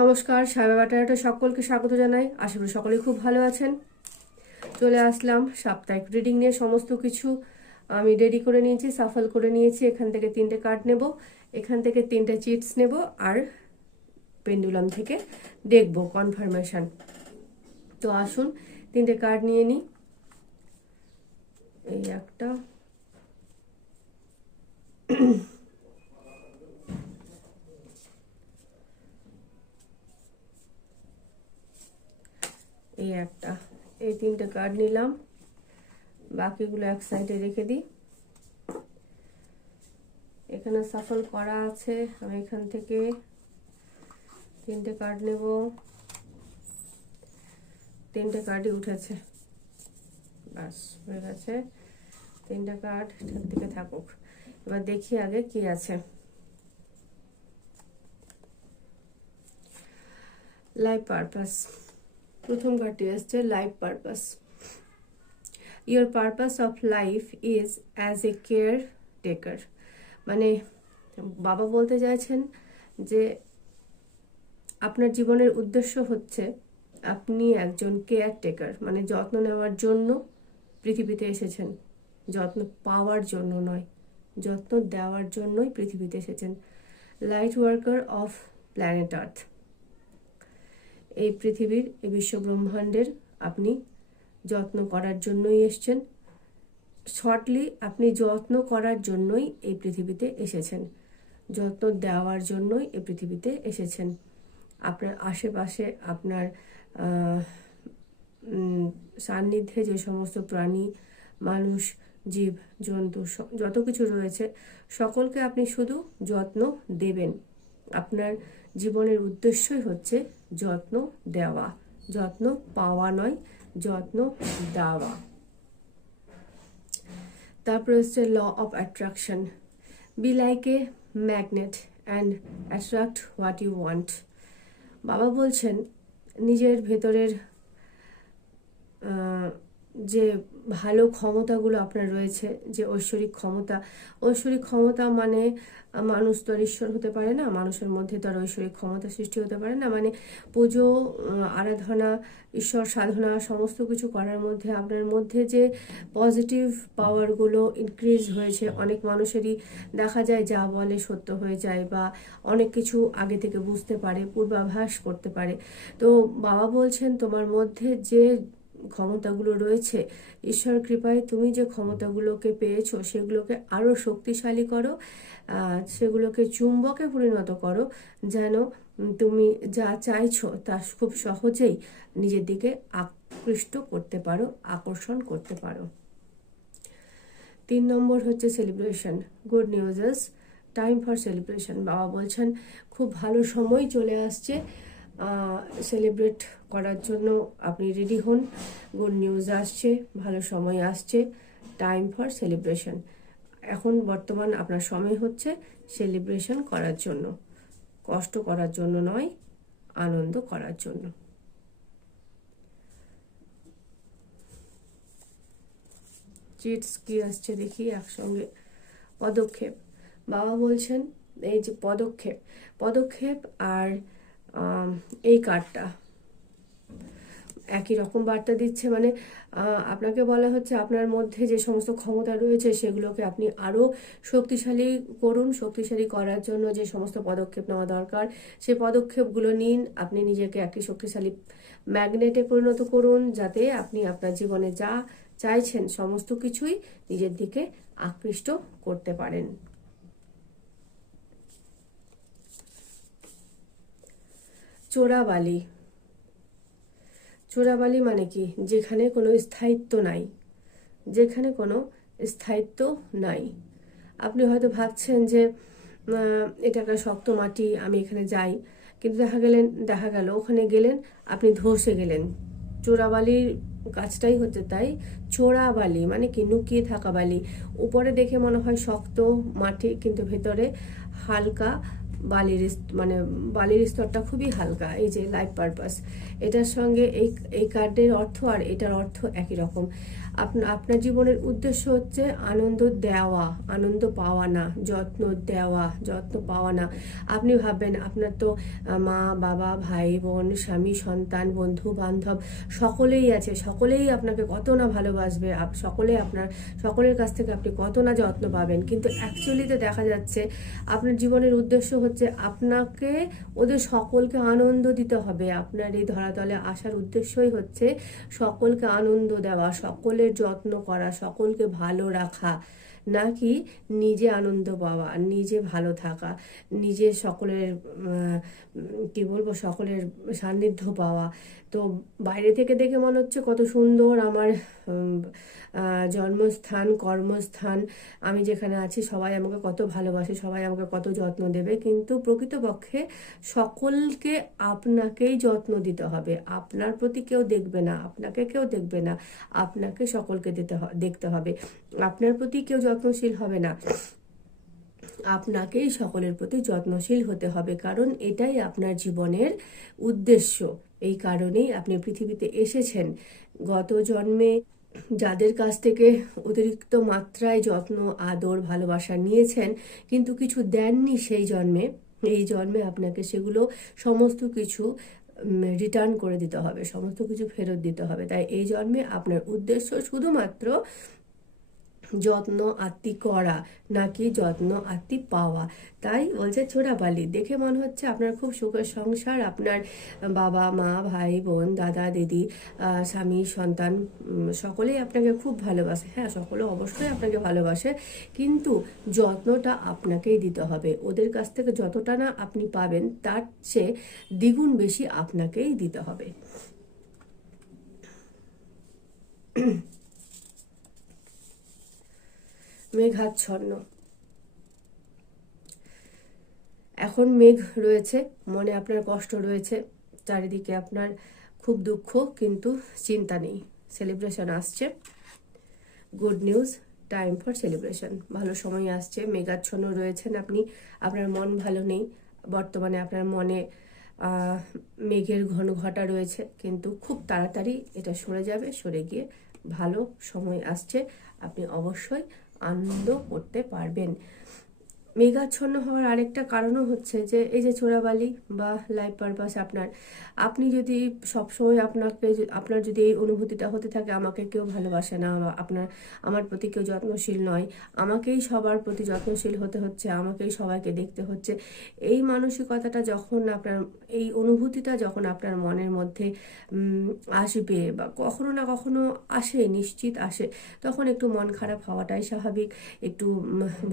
নমস্কার, সাইবার বাটারাটা সকলকে স্বাগত জানাই। আশা করি সকলেই খুব ভালো আছেন। চলে আসলাম সাপ্তাহিক রিডিং নিয়ে। সমস্ত কিছু আমি রেডি করে নিয়েছি, সাফল করে নিয়েছি। এখান থেকে 3টে কার্ড নেব, এখান থেকে 3টে চিটস নেব, আর পেন্ডুলাম থেকে দেখব কনফার্মেশন। তো আসুন 3টে কার্ড নিয়ে নিই। এই একটা, এই একটা, এই 3টে কার্ড নিলাম। বাকিগুলো এক সাইডে রেখে দিই। এখানে সাফল করা আছে। আমি এখান থেকে 3টে কার্ড নেব। 3টে কার্ডই উঠেছে, বাস হয়ে গেছে। 3টে কার্ড ঠিক দিকে থাকুক। এবার দেখি আগে কি আছে। লাইফ পারপাস, প্রথম কার্ডটি আসছে life purpose. Your purpose of life is as a caretaker. মানে বাবা বলতে চাইছেন যে আপনার জীবনের উদ্দেশ্য হচ্ছে আপনি একজন কেয়ার টেকার, মানে যত্ন নেওয়ার জন্য পৃথিবীতে এসেছেন। যত্ন পাওয়ার জন্য নয়, যত্ন দেওয়ার জন্যই পৃথিবীতে এসেছেন। লাইট ওয়ার্কার অফ প্ল্যানেট আর্থ। এই পৃথিবীর, এই বিশ্ব ব্রহ্মাণ্ডের আপনি যত্ন করার জন্যই এসেছেন। শর্টলি, আপনি যত্ন করার জন্যই এই পৃথিবীতে এসেছেন, যত্ন দেওয়ার জন্যই এই পৃথিবীতে এসেছেন। আপনার আশেপাশে, আপনার সান্নিধ্যে যে সমস্ত প্রাণী, মানুষ, জীব জন্তু যত কিছু রয়েছে, সকলকে আপনি শুধু যত্ন দেবেন। আপনার জীবনের উদ্দেশ্যই হচ্ছে যত্ন দেওয়া, যত্ন পাওয়া নয়, যত্ন দেওয়া। তারপরে হচ্ছে law of attraction. Be like a magnet and attract what you want. বাবা বলছেন নিজের ভেতরের যে ভালো ক্ষমতাগুলো আপনার রয়েছে, যে ঐশ্বরিক ক্ষমতা মানে মানুষ তো আর ঈশ্বর হতে পারে না, মানুষের মধ্যে তো আর ঐশ্বরিক ক্ষমতা সৃষ্টি হতে পারে না। মানে পুজো, আরাধনা, ঈশ্বর সাধনা সমস্ত কিছু করার মধ্যে আপনার মধ্যে যে পজিটিভ পাওয়ারগুলো ইনক্রিজ হয়েছে। অনেক মানুষেরই দেখা যায় যা বলে সত্য হয়ে যায়, বা অনেক কিছু আগে থেকে বুঝতে পারে, পূর্বাভাস করতে পারে। তো বাবা বলছেন তোমার মধ্যে যে ক্ষমতাগুলো রয়েছে, ঈশ্বর কৃপায় তুমি যে ক্ষমতাগুলোকে পেয়েছো সেগুলোকে আরও শক্তিশালী করো, সেগুলোকে চুম্বকে পরিণত করো, যেন তুমি যা চাইছো তা খুব সহজেই নিজের দিকে আকৃষ্ট করতে পারো, আকর্ষণ করতে পারো। 3 নম্বর হচ্ছে celebration. Good নিউজেস, time for celebration. বাবা বলছেন খুব ভালো সময় চলে আসছে সেলিব্রেট করার জন্য। আপনি রেডি হন, গুড নিউজ আসছে, ভালো সময় আসছে, টাইম ফর সেলিব্রেশন। এখন বর্তমান আপনার সময় হচ্ছে সেলিব্রেশন করার জন্য, কষ্ট করার জন্য নয়, আনন্দ করার জন্য। চিটস কি আসছে দেখি একসঙ্গে। পদক্ষেপ। বাবা বলছেন এই যে পদক্ষেপ আর এই কার্ডটা একই রকম বার্তা দিচ্ছে। মানে আপনাকে বলা হচ্ছে আপনার মধ্যে যে সমস্ত ক্ষমতা রয়েছে সেগুলোকে আপনি আরও শক্তিশালী করুন। শক্তিশালী করার জন্য যে সমস্ত পদক্ষেপ নেওয়া দরকার সেই পদক্ষেপগুলো নিন। আপনি নিজেকে একটি শক্তিশালী ম্যাগনেটে পরিণত করুন, যাতে আপনি আপনার জীবনে যা চাইছেন সমস্ত কিছুই নিজের দিকে আকৃষ্ট করতে পারেন। চোরাবালি। চোরাবালি মানে কি? যেখানে কোনো স্থায়িত্ব নাই, যেখানে কোনো স্থায়িত্ব নাই। আপনি হয়তো ভাবছেন যে এটা একটা শক্ত মাটি, আমি এখানে যাই, কিন্তু দেখা গেল ওখানে গেলেন আপনি ধসে গেলেন। চোরাবালির কাজটাই হচ্ছে তাই। চোরাবালি মানে কি? লুকিয়ে থাকা বালি। উপরে দেখে মনে হয় শক্ত মাটি, কিন্তু ভেতরে হালকা বালির স্তরটা খুবই হালকা। এই যে লাইফ পারপাস, এটার সঙ্গে এই কার্ডের অর্থ আর এটার অর্থ একই রকম। আপনার জীবনের উদ্দেশ্য হচ্ছে আনন্দ দেওয়া, আনন্দ পাওয়া না, যত্ন দেওয়া, যত্ন পাওয়া না। আপনি ভাববেন আপনার তো মা বাবা ভাই বোন স্বামী সন্তান বন্ধু বান্ধব সকলেই আছে, সকলেই আপনাকে কত না ভালোবাসবে, সকলের কাছ থেকে আপনি কত না যত্ন পাবেন, কিন্তু অ্যাকচুয়ালিতে দেখা যাচ্ছে আপনার জীবনের উদ্দেশ্য হচ্ছে আপনাকে ওদের সকলকে আনন্দ দিতে হবে। আপনার এই ধরাতলে আসার উদ্দেশ্যই হচ্ছে সকলকে আনন্দ দেওয়া, সকলের যত্ন করা, সকলকে ভালো রাখা, নাকি নিজে আনন্দ পাওয়া, নিজে ভালো থাকা, নিজে সকলের কি বলবো সকলের সান্নিধ্য পাওয়া। তো বাইরে থেকে দেখে মনে হচ্ছে কত সুন্দর আমার জন্মস্থান, কর্মস্থান, আমি যেখানে আছি সবাই আমাকে কত ভালোবাসে, সবাই আমাকে কত যত্ন দেবে, কিন্তু প্রকৃতপক্ষে সকলকে আপনাকেই যত্ন দিতে হবে। আপনার প্রতি কেউ দেখবে না, আপনাকে কেউ দেখবে না, আপনাকে সকলকে দেখতে হবে। আপনার প্রতি কেউ যত্নশীল হবে না, আপনাকেই সকলের প্রতি যত্নশীল হতে হবে, কারণ এটাই আপনার জীবনের উদ্দেশ্য। এই কারণেই আপনি পৃথিবীতে এসেছেন। গত জন্মে যাদের কাছ থেকে অতিরিক্ত মাত্রায় যত্ন আদর ভালোবাসা নিয়েছেন কিন্তু কিছু দেননি সেই জন্মে, এই জন্মে আপনাকে সেগুলো সমস্ত কিছু রিটার্ন করে দিতে হবে, সমস্ত কিছু ফেরত দিতে হবে। তাই এই জন্মে আপনার উদ্দেশ্য শুধুমাত্র যত্ন আত্মি করা, নাকি যত্ন আত্মি পাওয়া। তাই বলছে চোরাবালি, দেখে মনে হচ্ছে আপনার খুব সুখের সংসার, আপনার বাবা মা ভাই বোন দাদা দিদি স্বামী সন্তান সকলেই আপনাকে খুব ভালোবাসে। হ্যাঁ, সকলে অবশ্যই আপনাকে ভালোবাসে, কিন্তু যত্নটা আপনাকেই দিতে হবে। ওদের কাছ থেকে যতটা না আপনি পাবেন তার চেয়ে দ্বিগুণ বেশি আপনাকেই দিতে হবে। মেঘাচ্ছন্ন, এখন মেঘ রয়েছে, মনে আপনার কষ্ট রয়েছে, চারিদিকে আপনার খুব দুঃখ, কিন্তু চিন্তা নেই, সেলিব্রেশন আসছে। Good news, time for celebration, ভালো সময় আসছে। মেঘাচ্ছন্ন রয়েছেন আপনি, আপনার মন ভালো নেই বর্তমানে, আপনার মনে মেঘের ঘন ঘটা রয়েছে, কিন্তু খুব তাড়াতাড়ি এটা সরে যাবে, সরে গিয়ে ভালো সময় আসছে, আপনি অবশ্যই আনন্দ করতে পারবেন। মেঘাচ্ছন্ন হওয়ার আরেকটা কারণও হচ্ছে যে এই যে চোরাবালি বা লাইফ পারপাস আপনি যদি সবসময় আপনার যদি এই অনুভূতিটা হতে থাকে আমাকে কেউ ভালোবাসে না, আমার প্রতি কেউ যত্নশীল নয়, আমাকেই সবার প্রতি যত্নশীল হতে হচ্ছে, আমাকেই সবাইকে দেখতে হচ্ছে, এই মানসিকতাটা যখন এই অনুভূতিটা যখন আপনার মনের মধ্যে আসবে বা কখনো না কখনো আসে, নিশ্চিত আসে, তখন একটু মন খারাপ হওয়াটাই স্বাভাবিক, একটু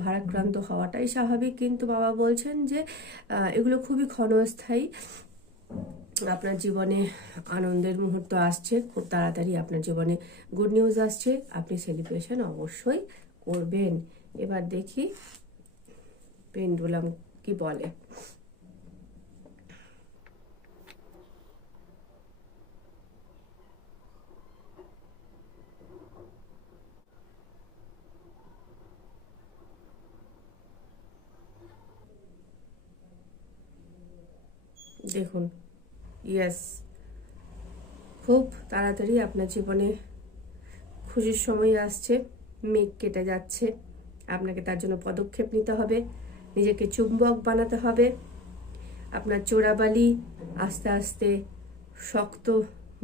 ভারাক্রান্ত হওয়াটাই স্বাভাবিক। কিন্তু বাবা বলছেন যে এগুলো খুবই ক্ষণস্থায়ী, আপনার জীবনে আনন্দের মুহূর্ত আসছে, খুব তাড়াতাড়ি আপনার জীবনে গুড নিউজ আসছে, আপনি সেলিব্রেশন অবশ্যই করবেন। এবার দেখি পেন্ডুলাম কি বলে। দেখুন, ইয়েস, খুব তাড়াতাড়ি আপনার জীবনে খুশির সময় আসছে, মেঘ কেটে যাচ্ছে, আপনাকে তার জন্য পদক্ষেপ নিতে হবে, নিজেকে চুম্বক বানাতে হবে। আপনার চোরাবালি আস্তে আস্তে শক্ত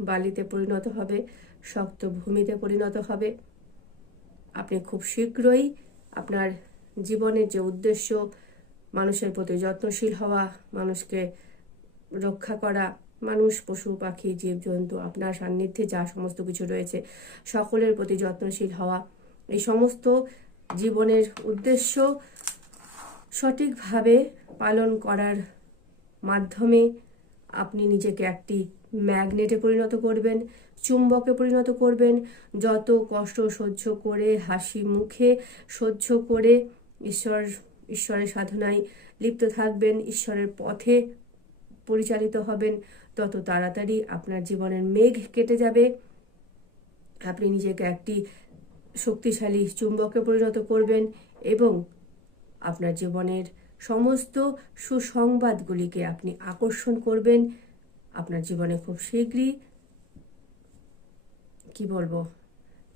বালিতে পরিণত হবে, শক্ত ভূমিতে পরিণত হবে। আপনি খুব শীঘ্রই আপনার জীবনের যে উদ্দেশ্য, মানুষের প্রতি যত্নশীল হওয়া, মানুষকে রক্ষা করা, মানুষ পশু পাখি জীবজন্তু আপনার সান্নিধ্যে যা সমস্ত কিছু রয়েছে সকলের প্রতি যত্নশীল হওয়া, এই সমস্ত জীবনের উদ্দেশ্য সঠিকভাবে পালন করার মাধ্যমে আপনি নিজেকে একটি ম্যাগনেটে পরিণত করবেন, চুম্বকে পরিণত করবেন। যত কষ্ট সহ্য করে, হাসি মুখে সহ্য করে ঈশ্বরের সাধনায় লিপ্ত থাকবেন, ঈশ্বরের পথে পরিচালিত হবেন, তত তাড়াতাড়ি আপনার জীবনের মেঘ কেটে যাবে। আপনি নিজেকে একটি শক্তিশালী চুম্বকে পরিণত করবেন এবং আপনার জীবনের সমস্ত সুসংবাদগুলিকে আপনি আকর্ষণ করবেন। আপনার জীবনে খুব শীঘ্রই কি বলবো,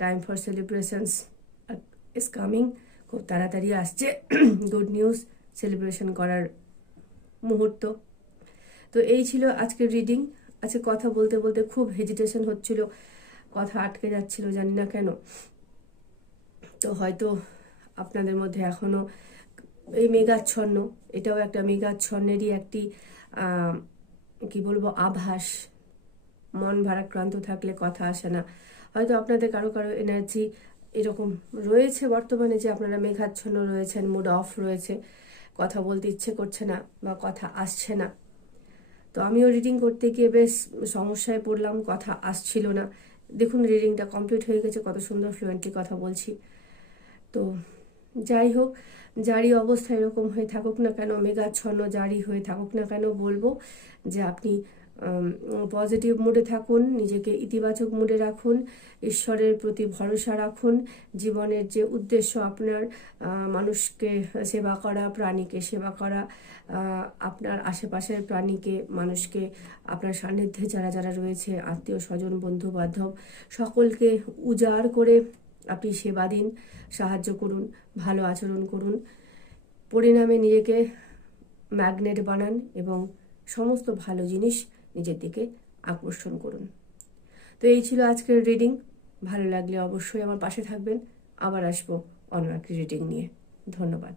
time for celebrations is coming, খুব তাড়াতাড়ি আসছে গুড নিউজ সেলিব্রেশন করার মুহূর্ত। তো এই ছিল আজকের রিডিং। আজকে কথা বলতে বলতে খুব হেজিটেশন হচ্ছিল, কথা আটকে যাচ্ছিল, জানি না কেন। তো হয়তো আপনাদের মধ্যে এখনও এই মেঘাচ্ছন্ন, এটাও একটা মেঘাচ্ছন্নেরই একটি কি বলবো আভাস। মন ভারাক্রান্ত থাকলে কথা আসে না। হয়তো আপনাদের কারো কারো এনার্জি এরকম রয়েছে বর্তমানে যে আপনারা মেঘাচ্ছন্ন রয়েছেন, মুড অফ রয়েছে, কথা বলতে ইচ্ছে করছে না বা কথা আসছে না। তো আমিও রিডিং করতে গিয়ে বেশ সমস্যায় পড়লাম, কথা আসছিল না। দেখুন রিডিংটা কমপ্লিট হয়ে গেছে, কত সুন্দর ফ্লুয়েন্টলি কথা বলছি। তো যাই হোক, জারি অবস্থা এরকম হয়ে থাকুক না কেন, মেঘাচ্ছন্ন জারি হয়ে থাকুক না কেন, বলবো যে আপনি পজিটিভ মুডে থাকুন, নিজেকে ইতিবাচক মুডে রাখুন, ঈশ্বরের প্রতি ভরসা রাখুন। জীবনের যে উদ্দেশ্য আপনার, মানুষকে সেবা করা, প্রাণীকে সেবা করা, আপনার আশেপাশের প্রাণীকে, মানুষকে, আপনার সান্নিধ্যে যারা যারা রয়েছে, আত্মীয় স্বজন, বন্ধু বান্ধব, সকলকে উজাড় করে আপনি সেবা দিন, সাহায্য করুন, ভালো আচরণ করুন। পরিণামে নিজেকে ম্যাগনেট বানান এবং সমস্ত ভালো জিনিস নিজের দিকে আকর্ষণ করুন। তো এই ছিল আজকের রিডিং। ভালো লাগলে অবশ্যই আমার পাশে থাকবেন। আবার আসবো অন্য একটি রিডিং নিয়ে। ধন্যবাদ।